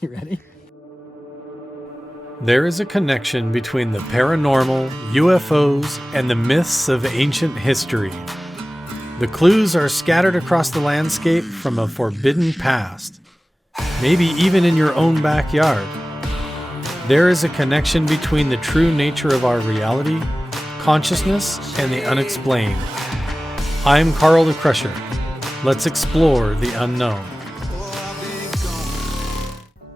You ready? There is a connection between the paranormal, UFOs, and the myths of ancient history. The clues are scattered across the landscape from a forbidden past, maybe even in your own backyard. There is a connection between the true nature of our reality, consciousness, and the unexplained. I'm Carl the Crusher. Let's explore the unknown.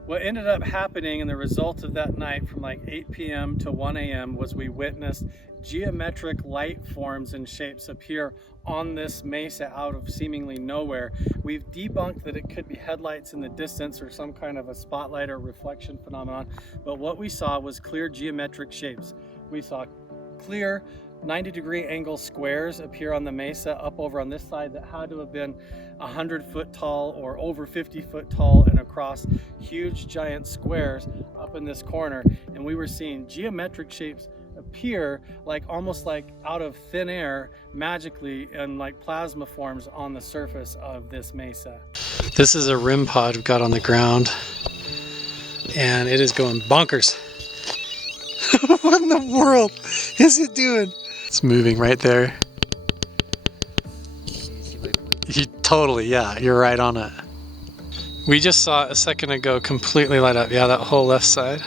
What ended up happening and the result of that night from like 8 p.m. to 1 a.m. was we witnessed geometric light forms and shapes appear on this mesa out of seemingly nowhere. We've debunked that it could be headlights in the distance or some kind of a spotlight or reflection phenomenon, but what we saw was clear geometric shapes. We saw clear 90-degree angle squares appear on the mesa up over on this side that had to have been 100-foot tall or over 50-foot tall and across huge giant squares up in this corner. And we were seeing geometric shapes appear like almost like out of thin air magically and like plasma forms on the surface of this mesa. This is a REM pod we've got on the ground and it is going bonkers. What in the world is it doing? It's moving right there. You totally, yeah, you're right on it. We just saw it a second ago completely light up. Yeah, that whole left side.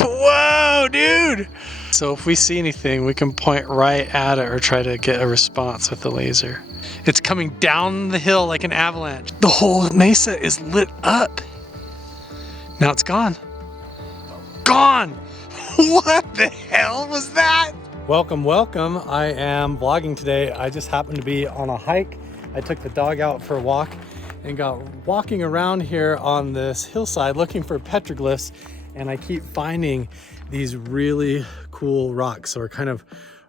Whoa, dude! So if we see anything, we can point right at it or try to get a response with the laser. It's coming down the hill like an avalanche. The whole mesa is lit up. Now it's gone. Gone! What the hell was that? Welcome, welcome. I am vlogging today. I just happened to be on a hike. I took the dog out for a walk and got walking around here on this hillside looking for petroglyphs, and I keep finding these really cool rocks. So we're kind of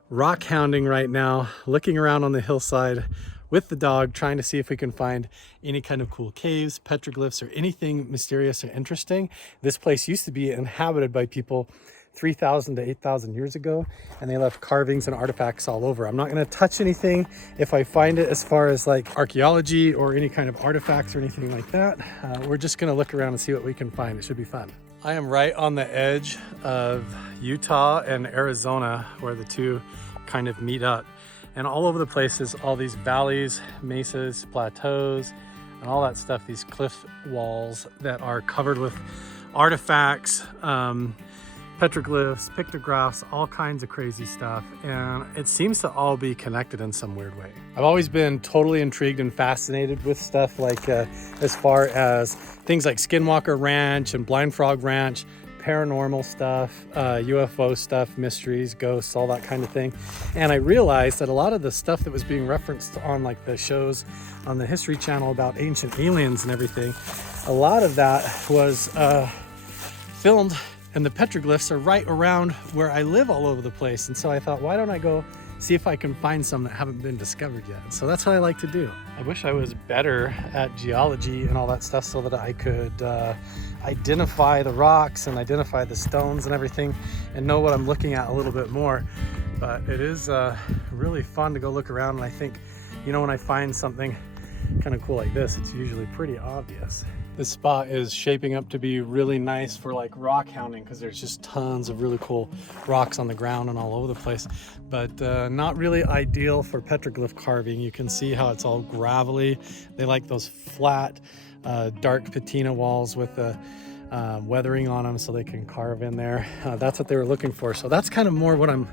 rock hounding right now, looking around on the hillside with the dog, trying to see if we can find any kind of cool caves, petroglyphs, or anything mysterious or interesting. This place used to be inhabited by people 3,000 to 8,000 years ago, and they left carvings and artifacts all over. I'm not going to touch anything if I find it as far as like archaeology or any kind of artifacts or anything like that. We're just going to look around and see what we can find. It should be fun. I am right on the edge of Utah and Arizona where the two kind of meet up, and all over the place is all these valleys, mesas, plateaus, and all that stuff, these cliff walls that are covered with artifacts, petroglyphs, pictographs, all kinds of crazy stuff, and it seems to all be connected in some weird way. I've always been totally intrigued and fascinated with stuff like as far as things like Skinwalker Ranch and Blind Frog Ranch, paranormal stuff, UFO stuff, mysteries, ghosts, all that kind of thing. And I realized that a lot of the stuff that was being referenced on like the shows on the History Channel about ancient aliens and everything, a lot of that was filmed, and the petroglyphs are right around where I live all over the place. And so I thought, why don't I go see if I can find some that haven't been discovered yet? So that's what I like to do. I wish I was better at geology and all that stuff so that I could identify the rocks and identify the stones and everything and know what I'm looking at a little bit more. But it is really fun to go look around, and I think, you know, when I find something kind of cool like this, it's usually pretty obvious. This spot is shaping up to be really nice for like rock hounding because there's just tons of really cool rocks on the ground and all over the place, but not really ideal for petroglyph carving. You can see how it's all gravelly. They like those flat, dark patina walls with the weathering on them so they can carve in there. That's what they were looking for. So that's kind of more what I'm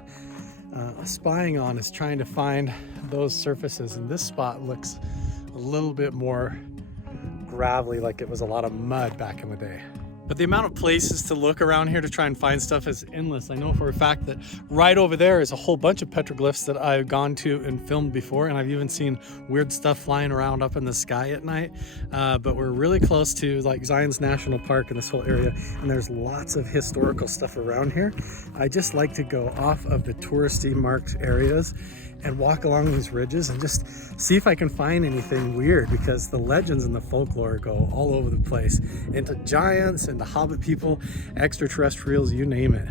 spying on, is trying to find those surfaces. And this spot looks a little bit more gravelly, like it was a lot of mud back in the day. But the amount of places to look around here to try and find stuff is endless. I know for a fact that right over there is a whole bunch of petroglyphs that I've gone to and filmed before, and I've even seen weird stuff flying around up in the sky at night. But we're really close to like Zion's National Park and this whole area, and there's lots of historical stuff around here. I just like to go off of the touristy marked areas and walk along these ridges and just see if I can find anything weird, because the legends and the folklore go all over the place, into giants, into hobbit people, extraterrestrials, you name it.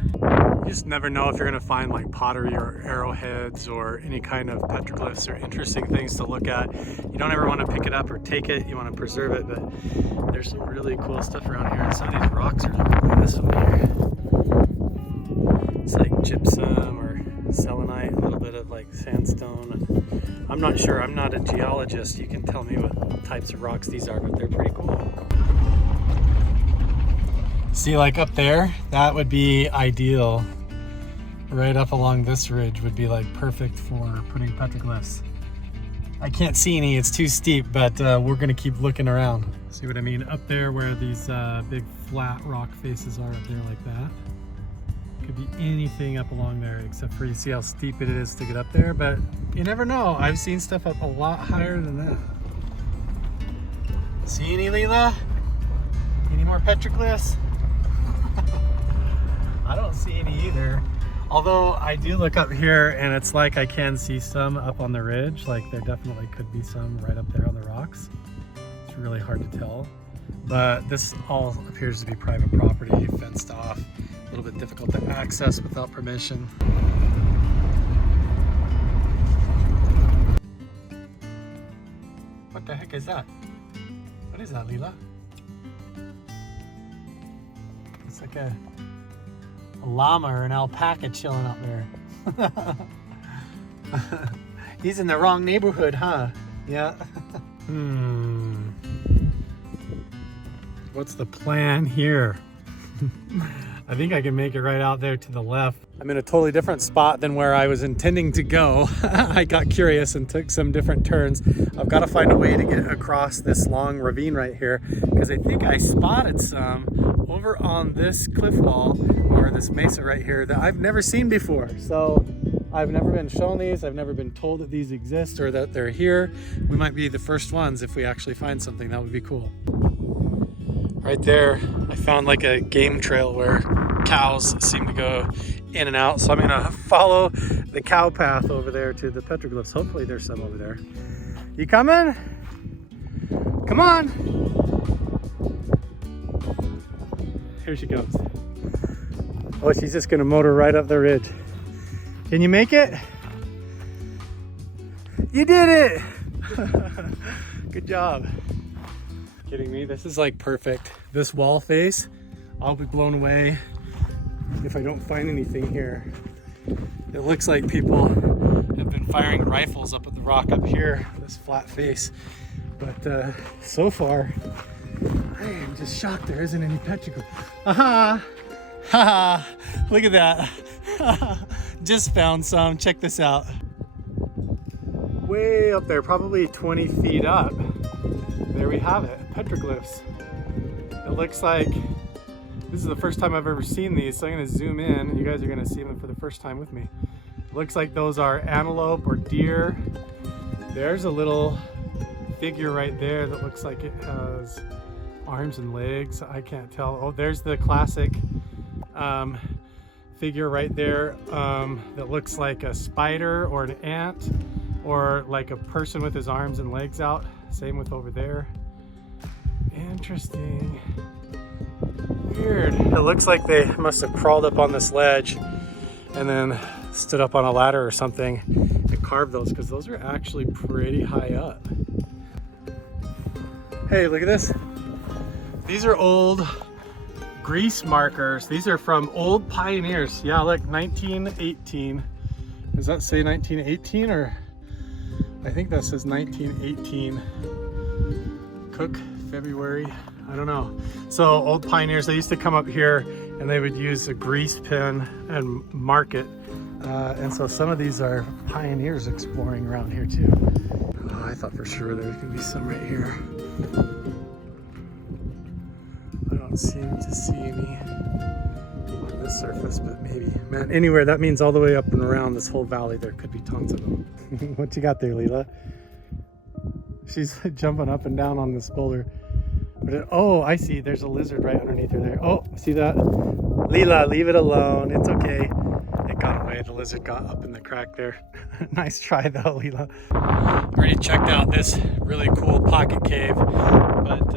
You just never know if you're gonna find like pottery or arrowheads or any kind of petroglyphs or interesting things to look at. You don't ever want to pick it up or take it, you want to preserve it, but there's some really cool stuff around here. And some of these rocks are looking like this one here. It's like gypsum or selenite, a little bit of like sandstone. I'm not sure, I'm not a geologist. You can tell me what types of rocks these are, but they're pretty cool. See, like up there, that would be ideal. Right up along this ridge would be like perfect for putting petroglyphs. I can't see any, it's too steep, but we're gonna keep looking around. See what I mean? Up there where these big flat rock faces are up there like that. Could be anything up along there except for you see how steep it is to get up there, but you never know. I've seen stuff up a lot higher than that. See any, Leela? Any more petroglyphs? I don't see any either. Although I do look up here and it's like I can see some up on the ridge. Like there definitely could be some right up there on the rocks. It's really hard to tell. But this all appears to be private property, fenced off. A little bit difficult to access without permission. What the heck is that? What is that, Leela? It's like a llama or an alpaca chilling out there. He's in the wrong neighborhood, huh? Yeah. What's the plan here? I think I can make it right out there to the left. I'm in a totally different spot than where I was intending to go. I got curious and took some different turns. I've got to find a way to get across this long ravine right here because I think I spotted some over on this cliff wall or this mesa right here that I've never seen before. So I've never been shown these. I've never been told that these exist or that they're here. We might be the first ones if we actually find something. That would be cool. Right there, I found like a game trail where cows seem to go in and out. So I'm gonna follow the cow path over there to the petroglyphs. Hopefully there's some over there. You coming? Come on. Here she comes. Oh, she's just gonna motor right up the ridge. Can you make it? You did it! Good job. Kidding me? This is like perfect. This wall face, I'll be blown away if I don't find anything here. It looks like people have been firing rifles up at the rock up here, this flat face. But so far, I am just shocked there isn't any petroglyphs. Aha! Haha! Look at that. Just found some. Check this out. Way up there, probably 20 feet up. There we have it, petroglyphs. It looks like this is the first time I've ever seen these, so I'm gonna zoom in and you guys are gonna see them for the first time with me. It looks like those are antelope or deer. There's a little figure right there that looks like it has arms and legs. I can't tell. Oh, there's the classic figure right there that looks like a spider or an ant or like a person with his arms and legs out. Same with over there. Interesting. Weird. It looks like they must have crawled up on this ledge and then stood up on a ladder or something and carved those because those are actually pretty high up. Hey, look at this. These are old grease markers. These are from old pioneers. Yeah, look, 1918. Does that say 1918 or? I think that says 1918. Cook, February, I don't know. So old pioneers, they used to come up here and they would use a grease pen and mark it. And so some of these are pioneers exploring around here too. Oh, I thought for sure there was gonna be some right here. I don't seem to see any on this surface, but maybe. Man, anywhere, that means all the way up and around this whole valley, there could be tons of them. What you got there, Leela? She's jumping up and down on this boulder. But oh, I see, there's a lizard right underneath her there. Oh, see that? Leela, leave it alone, it's okay. It got away, the lizard got up in the crack there. Nice try though, Leela. Already checked out this really cool pocket cave, but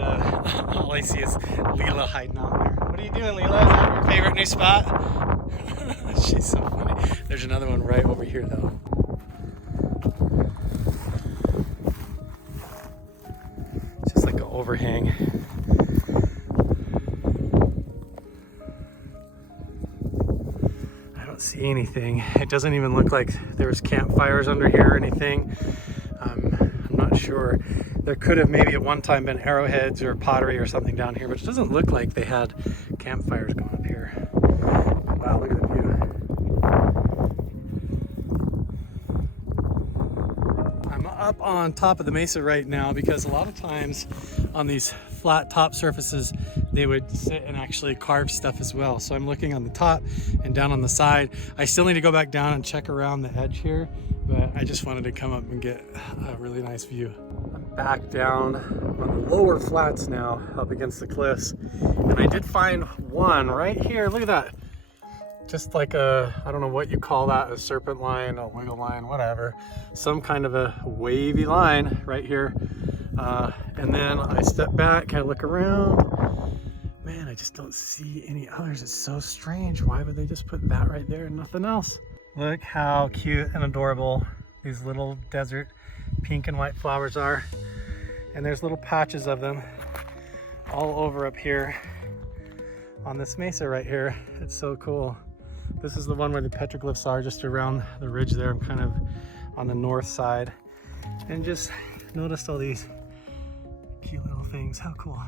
all I see is Leela hiding out there. What are you doing, Leela? Is that your favorite new spot? She's so funny. There's another one right over here though. Just like an overhang. I don't see anything. It doesn't even look like there's campfires under here or anything. I'm not sure. There could have maybe at one time been arrowheads or pottery or something down here, but it doesn't look like they had campfires going up here. Wow, look at the view. I'm up on top of the mesa right now because a lot of times on these flat top surfaces, they would sit and actually carve stuff as well. So I'm looking on the top and down on the side. I still need to go back down and check around the edge here, but I just wanted to come up and get a really nice view. I'm back down on the lower flats now, up against the cliffs. And I did find one right here. Look at that. Just like a, I don't know what you call that, a serpent line, a wiggle line, whatever. Some kind of a wavy line right here. And then I step back, kind of look around. Man, I just don't see any others. It's so strange. Why would they just put that right there and nothing else? Look how cute and adorable these little desert pink and white flowers are. And there's little patches of them all over up here on this mesa right here. It's so cool. This is the one where the petroglyphs are, just around the ridge there. I'm kind of on the north side. And just noticed all these cute little things. How cool.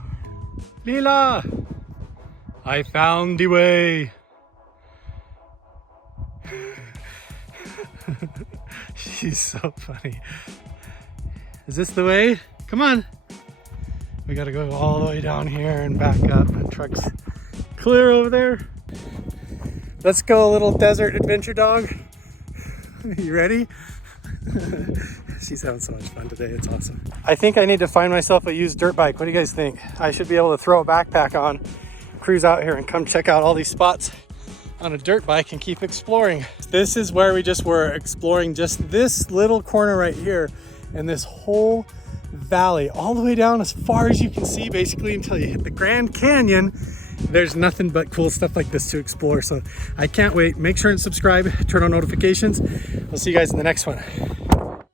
Lila! I found the way. She's so funny. Is this the way? Come on. We gotta go all the way down here and back up. The truck's clear over there. Let's go, little desert adventure dog. You ready? She's having so much fun today. It's awesome. I think I need to find myself a used dirt bike. What do you guys think? I should be able to throw a backpack on, cruise out here and come check out all these spots on a dirt bike and keep exploring. This is where we just were exploring, just this little corner right here and this whole valley all the way down as far as you can see, basically until you hit the Grand Canyon. There's nothing but cool stuff like this to explore. So I can't wait. Make sure and subscribe, turn on notifications. We'll see you guys in the next one.